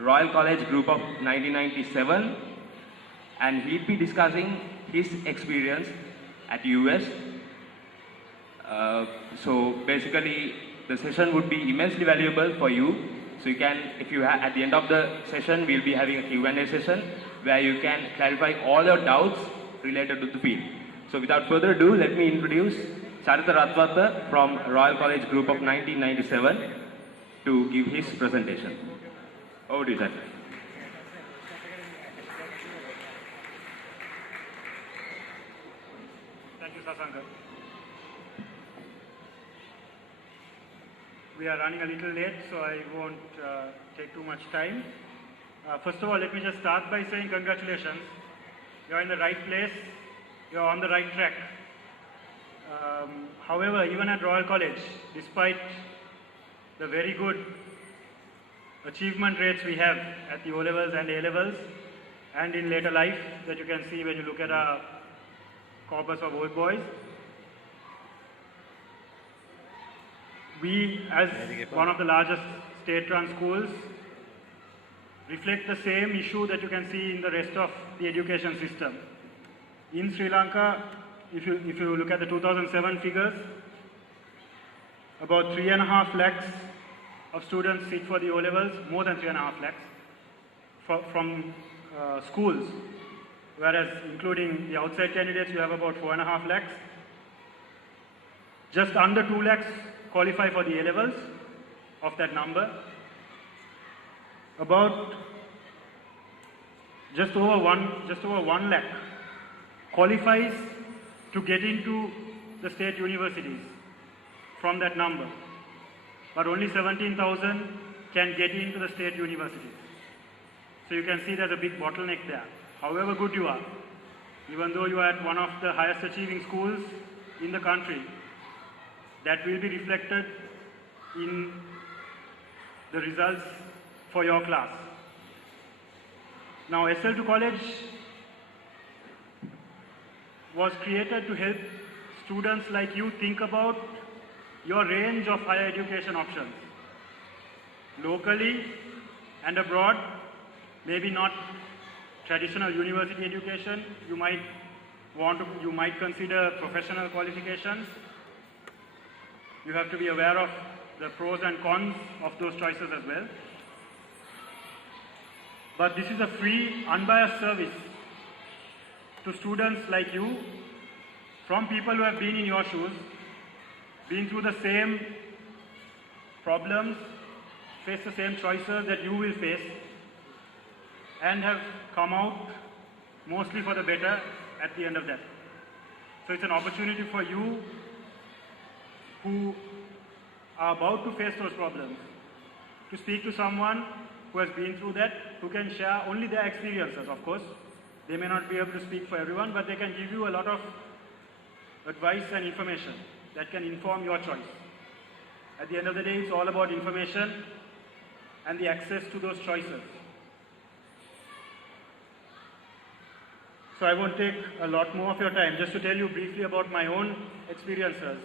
Royal College group of 1997, and he'll be discussing his experience at US. So basically, the session would be immensely valuable for you. So you can, if you at the end of the session, we'll be having a Q&A session where you can clarify all your doubts related to the field. So without further ado, let me introduce Saritha Ratwata from Royal College Group of 1997 to give his presentation. Over to you, sir. Thank you, Sasanka. We are running a little late, so I won't take too much time. First of all, let me just start by saying congratulations. You're in the right place, you're on the right track. However, even at Royal College, despite the very good achievement rates we have at the O-levels and A-levels, and in later life that you can see when you look at our corpus of old boys, we, as one of the largest state-run schools, reflect the same issue that you can see in the rest of the education system. In Sri Lanka, if you look at the 2007 figures, about 3.5 lakhs of students sit for the O-levels, more than 3.5 lakhs from schools, whereas including the outside candidates, you have about 4.5 lakhs. Just under 2 lakhs qualify for the A-levels of that number. About just over 1 lakh qualifies to get into the state universities from that number, but only 17,000 can get into the state universities. So you can see there's a big bottleneck there. However good you are, even though you are at one of the highest achieving schools in the country, that will be reflected in the results for your class. Now, Sl2College was created to help students like you think about your range of higher education options, locally and abroad. Maybe not traditional university education. You might consider professional qualifications. You have to be aware of the pros and cons of those choices as well. But this is a free, unbiased service to students like you, from people who have been in your shoes, been through the same problems, faced the same choices that you will face, and have come out mostly for the better at the end of that. So it's an opportunity for you who are about to face those problems to speak to someone who has been through that, who can share only their experiences, of course. They may not be able to speak for everyone, but they can give you a lot of advice and information that can inform your choice. At the end of the day, it's all about information and the access to those choices. So I won't take a lot more of your time, just to tell you briefly about my own experiences.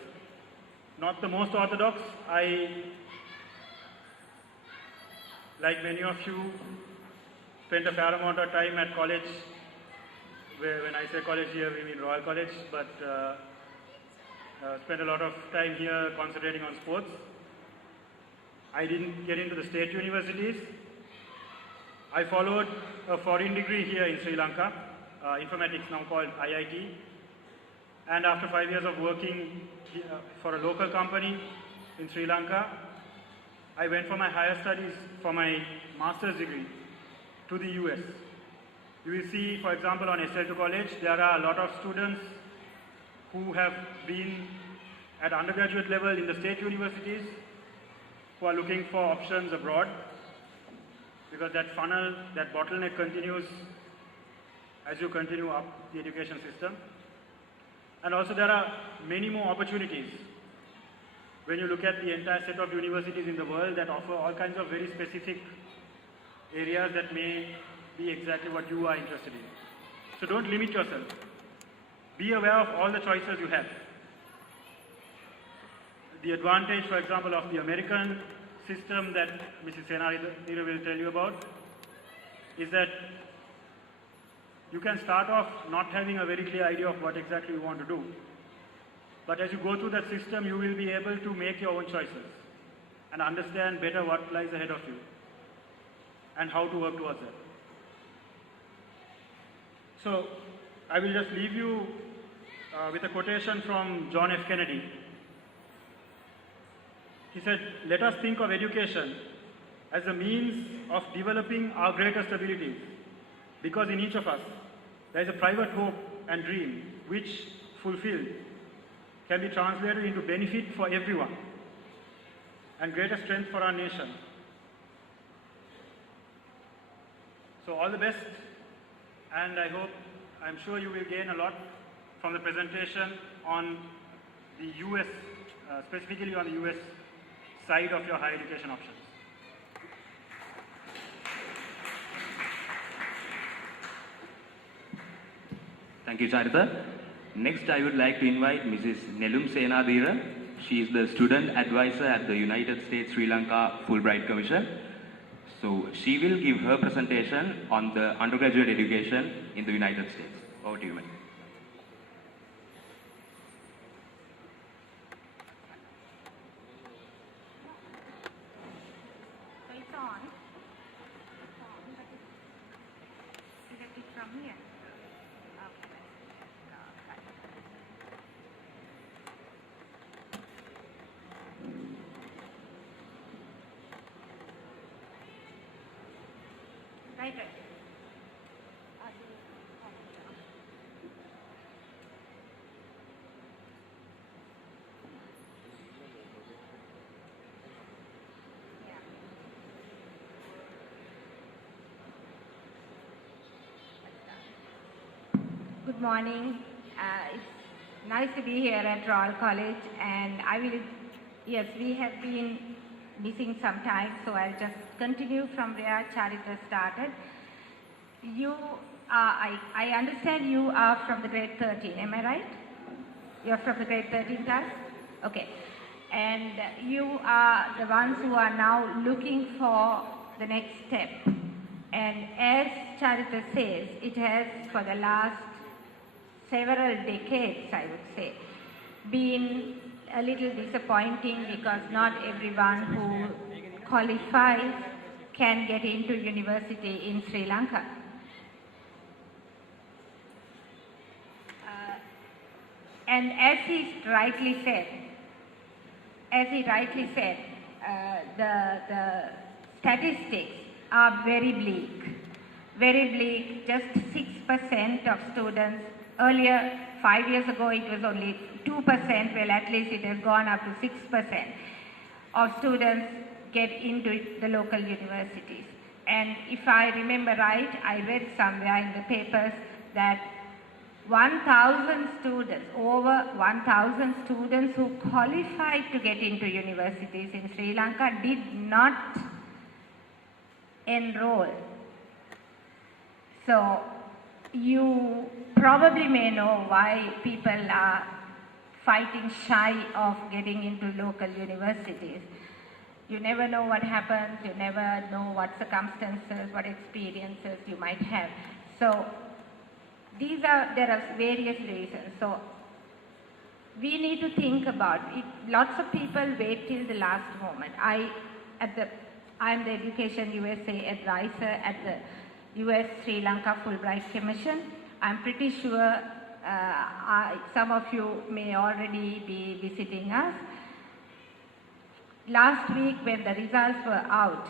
Not the most orthodox. I, like many of you, spent a fair amount of time at college. When I say college here, we mean Royal College, but spent a lot of time here concentrating on sports. I didn't get into the state universities. I followed a foreign degree here in Sri Lanka, informatics, now called IIT. And after 5 years of working for a local company in Sri Lanka, I went for my higher studies for my master's degree to the US. You will see, for example, on Sl2College, there are a lot of students who have been at undergraduate level in the state universities who are looking for options abroad, because that funnel, that bottleneck continues as you continue up the education system. And also there are many more opportunities when you look at the entire set of universities in the world that offer all kinds of very specific areas that may be exactly what you are interested in. So don't limit yourself. Be aware of all the choices you have. The advantage, for example, of the American system that Mrs. Senarithira will tell you about is that you can start off not having a very clear idea of what exactly you want to do. But as you go through that system, you will be able to make your own choices and understand better what lies ahead of you and how to work towards that. So I will just leave you with a quotation from John F. Kennedy. He said, "Let us think of education as a means of developing our greatest abilities, because in each of us there is a private hope and dream which, fulfilled, can be translated into benefit for everyone and greater strength for our nation." So all the best, and I'm sure you will gain a lot from the presentation on the US, specifically on the US side of your higher education options. Thank you, Charita. Next, I would like to invite Mrs. Nelum Senadira. She is the student advisor at the United States Sri Lanka Fulbright Commission. So she will give her presentation on the undergraduate education in the United States. Over to you, ma'am. So it's on. Select it from here. Okay. Right. Good morning. It's nice to be here at Sl2College, and yes, we have been missing some time, so I'll just continue from where Charita started. I understand you are from the grade 13, am I right? You're from the grade 13 class? Okay. And you are the ones who are now looking for the next step. And as Charita says, it has for the last several decades, I would say, been a little disappointing because not everyone who qualifies can get into university in Sri Lanka. And as he rightly said, the statistics are very bleak. Just 6% of students. Earlier, 5 years ago, it was only 2%. Well, at least it has gone up to 6% of students get into the local universities. And if I remember right, I read somewhere in the papers that 1,000 students, over 1,000 students who qualified to get into universities in Sri Lanka did not enroll. So you probably may know why people are fighting shy of getting into local universities. You never know what happens, you never know what circumstances, what experiences you might have. So there are various reasons. So we need to think about it. Lots of people wait till the last moment. I'm the Education USA advisor at the US-Sri Lanka Fulbright Commission. I'm pretty sure some of you may already be visiting us. Last week when the results were out,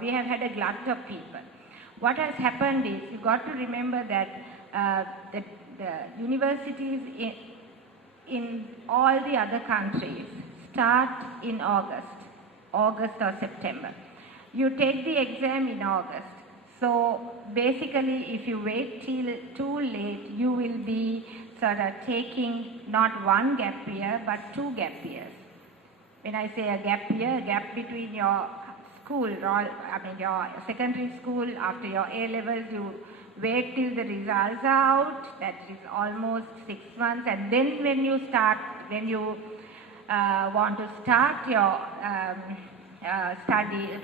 we have had a glut of people. What has happened is, you got to remember that the universities in all the other countries start in August or September. You take the exam in August. So basically, if you wait till too late, you will be sort of taking not one gap year, but 2 gap years. When I say a gap year, a gap between your school, your secondary school, after your A-levels, you wait till the results are out, that is almost 6 months, and then when you want to start your study,